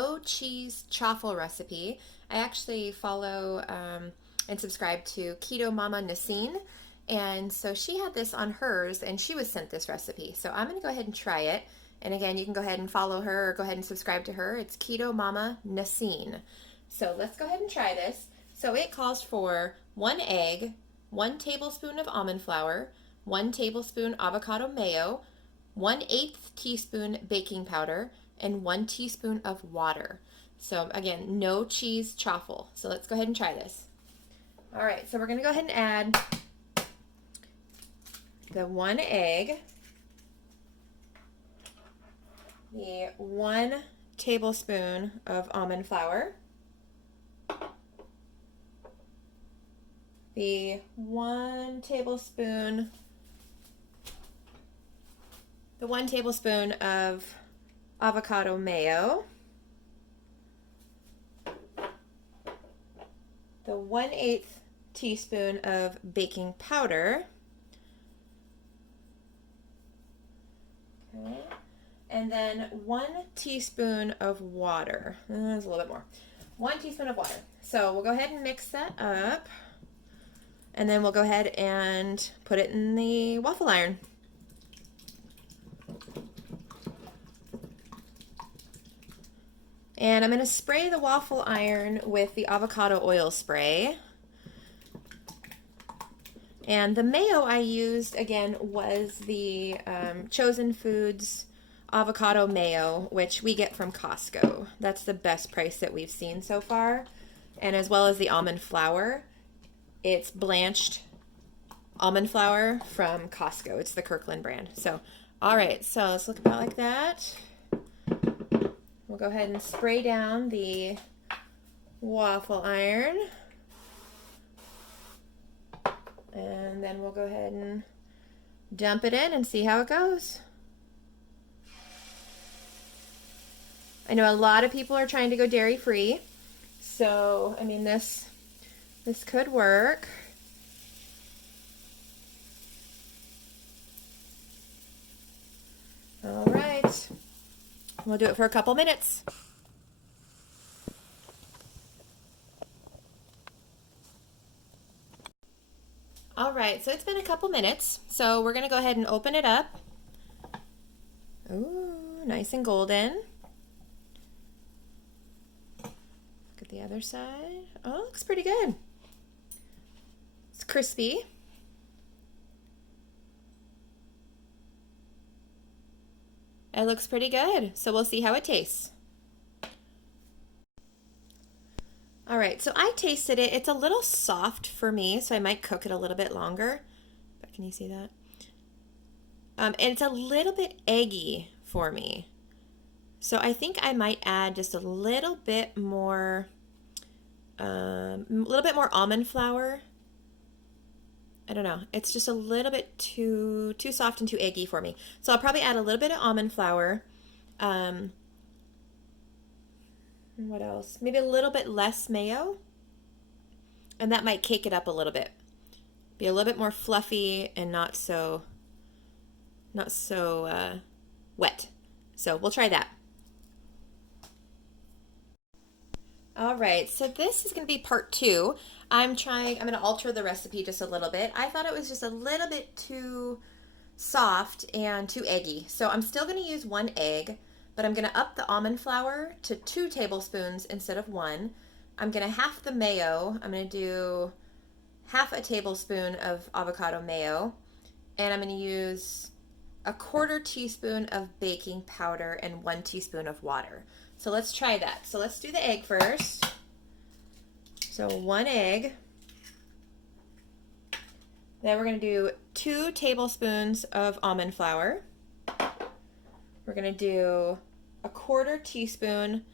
no cheese chaffle recipe. I actually follow and subscribe to Keto Momma Nacine, and so she had this on hers, and she was sent this recipe. So I'm going to go ahead and try it. And again, you can go ahead and follow her or go ahead and subscribe to her. It's Keto Momma Nacine. So let's go ahead and try this. So it calls for 1 egg, 1 tablespoon of almond flour, 1 tablespoon avocado mayo, 1/8 teaspoon baking powder, and 1 teaspoon of water. So again, no cheese chaffle. So let's go ahead and try this. All right, so we're gonna go ahead and add the 1 egg, the 1 tablespoon of almond flour, the 1 tablespoon of avocado mayo, the 1/8 teaspoon of baking powder, okay, and then 1 teaspoon of water. There's a little bit more. 1 teaspoon of water. So we'll go ahead and mix that up, and then we'll go ahead and put it in the waffle iron. And I'm going to spray the waffle iron with the avocado oil spray. And the mayo I used, again, was the Chosen Foods avocado mayo, which we get from Costco. That's the best price that we've seen so far. And as well as the almond flour. It's blanched almond flour from Costco. It's the Kirkland brand. So, all right, so let's look about like that. We'll go ahead and spray down the waffle iron. And then we'll go ahead and dump it in and see how it goes. I know a lot of people are trying to go dairy-free. So, I mean, this could work. All right. We'll do it for a couple minutes. All right, so it's been a couple minutes. So we're gonna go ahead and open it up. Ooh, nice and golden. Look at the other side. Oh, it looks pretty good. It's crispy. It looks pretty good, so we'll see how it tastes. All right, so I tasted it. It's a little soft for me, so I might cook it a little bit longer. But can you see that? And it's a little bit eggy for me. So I think I might add just a little bit more almond flour. I don't know. It's just a little bit too soft and too eggy for me. So I'll probably add a little bit of almond flour. What else? Maybe a little bit less mayo. And that might cake it up a little bit. Be a little bit more fluffy and not so wet. So we'll try that. All right, so this is going to be part 2. I'm going to alter the recipe just a little bit. I thought it was just a little bit too soft and too eggy. So I'm still going to use 1 egg, but I'm going to up the almond flour to 2 tablespoons instead of 1. I'm going to half the mayo. I'm going to do half a tablespoon of avocado mayo, and I'm going to use 1/4 teaspoon of baking powder and 1 teaspoon of water. So let's try that. So let's do the egg first. So 1 egg. Then we're going to do 2 tablespoons of almond flour. We're going to do 1/4 teaspoon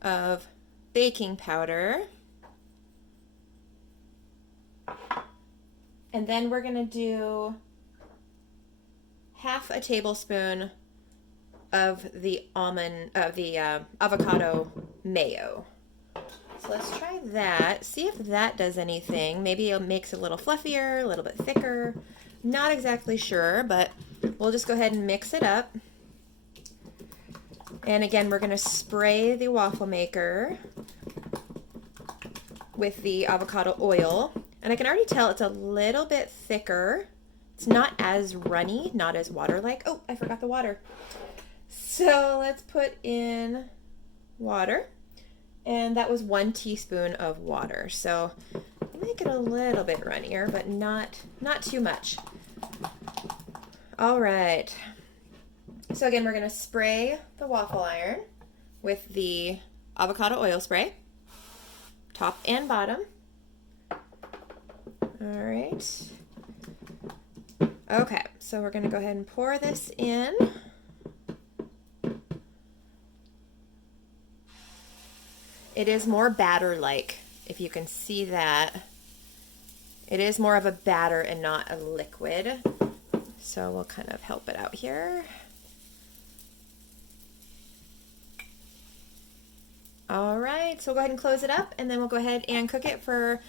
of baking powder. And then we're going to do half a tablespoon of the avocado mayo. So let's try that, see if that does anything. Maybe it makes it a little fluffier, a little bit thicker. Not exactly sure, but we'll just go ahead and mix it up. And again, we're going to spray the waffle maker with the avocado oil. And I can already tell it's a little bit thicker. It's not as runny, not as water-like. Oh, I forgot the water. So let's put in water. And that was 1 teaspoon of water. So make it a little bit runnier, but not too much. All right. So again, we're going to spray the waffle iron with the avocado oil spray, top and bottom. All right. Okay, so we're going to go ahead and pour this in. It is more batter-like, if you can see that. It is more of a batter and not a liquid. So we'll kind of help it out here. All right, so we'll go ahead and close it up, and then we'll go ahead and cook it for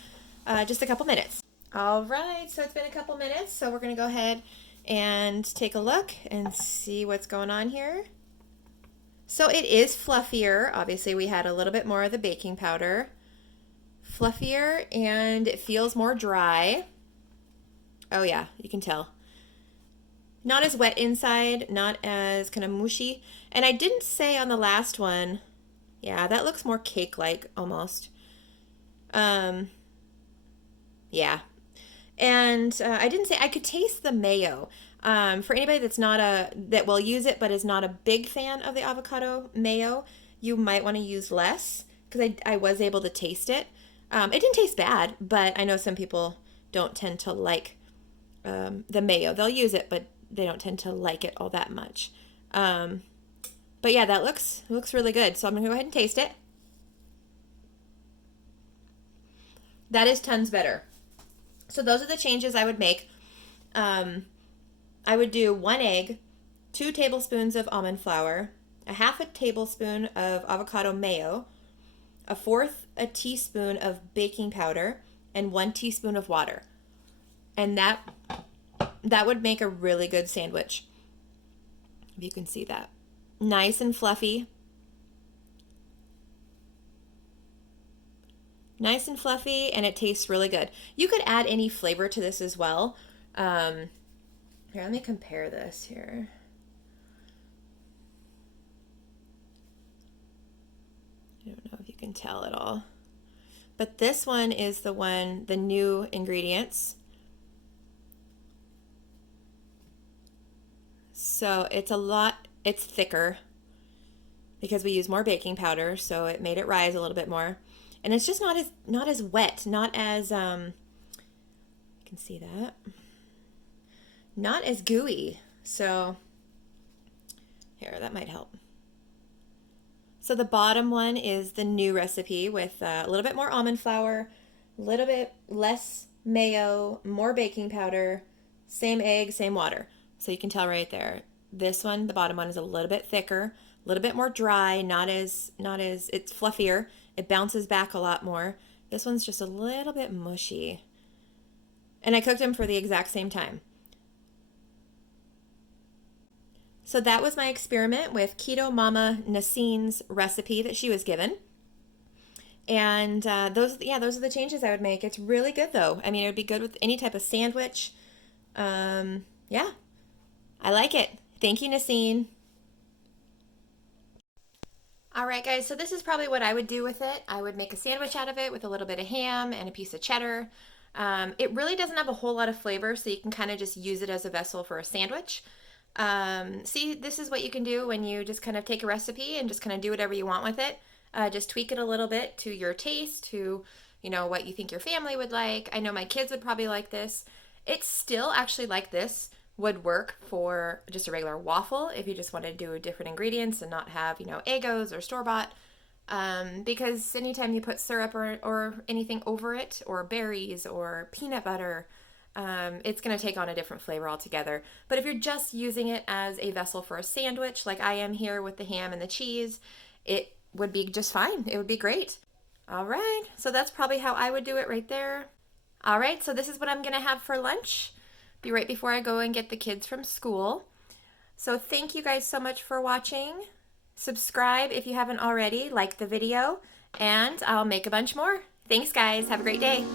just a couple minutes. All right, so it's been a couple minutes, so we're going to go ahead and take a look and see what's going on here. So it is fluffier. Obviously, we had a little bit more of the baking powder. Fluffier, and it feels more dry. Oh yeah, you can tell. Not as wet inside, not as kind of mushy. And I didn't say on the last one, yeah, that looks more cake-like almost. Yeah. And I didn't say, I could taste the mayo. For anybody that will use it but is not a big fan of the avocado mayo, you might want to use less, because I was able to taste it. It didn't taste bad, but I know some people don't tend to like the mayo. They'll use it, but they don't tend to like it all that much. But yeah, that looks really good. So I'm gonna go ahead and taste it. That is tons better. So those are the changes I would make. I would do 1 egg, 2 tablespoons of almond flour, a half a tablespoon of avocado mayo, a fourth a teaspoon of baking powder, and 1 teaspoon of water. And that would make a really good sandwich. If you can see that. Nice and fluffy. Nice and fluffy, and it tastes really good. You could add any flavor to this as well. Here, let me compare this here. I don't know if you can tell at all. But this one is the new ingredients. So it's thicker because we use more baking powder, so it made it rise a little bit more. And it's just not as wet, not as you can see that. Not as gooey. So here, that might help. So the bottom one is the new recipe with a little bit more almond flour, a little bit less mayo, more baking powder, same egg, same water. So you can tell right there. This one, the bottom one, is a little bit thicker, a little bit more dry, not as it's fluffier. It bounces back a lot more. This one's just a little bit mushy. And I cooked them for the exact same time. So that was my experiment with Keto Momma Nacine's recipe that she was given. And those are the changes I would make. It's really good though. I mean, it would be good with any type of sandwich. Yeah, I like it. Thank you, Nacine. All right, guys, so this is probably what I would do with it. I would make a sandwich out of it with a little bit of ham and a piece of cheddar. It really doesn't have a whole lot of flavor, so you can kind of just use it as a vessel for a sandwich. See, this is what you can do when you just kind of take a recipe and just kind of do whatever you want with it. Just tweak it a little bit to your taste, to, what you think your family would like. I know my kids would probably like this. It's still actually like this would work for just a regular waffle if you just want to do different ingredients and not have, Eggos or store-bought. Because anytime you put syrup or anything over it, or berries or peanut butter, it's going to take on a different flavor altogether. But if you're just using it as a vessel for a sandwich, like I am here with the ham and the cheese, it would be just fine. It would be great. All right, so that's probably how I would do it right there. All right, so this is what I'm going to have for lunch. Be right before I go and get the kids from school. So thank you guys so much for watching. Subscribe if you haven't already, like the video, and I'll make a bunch more. Thanks, guys. Have a great day.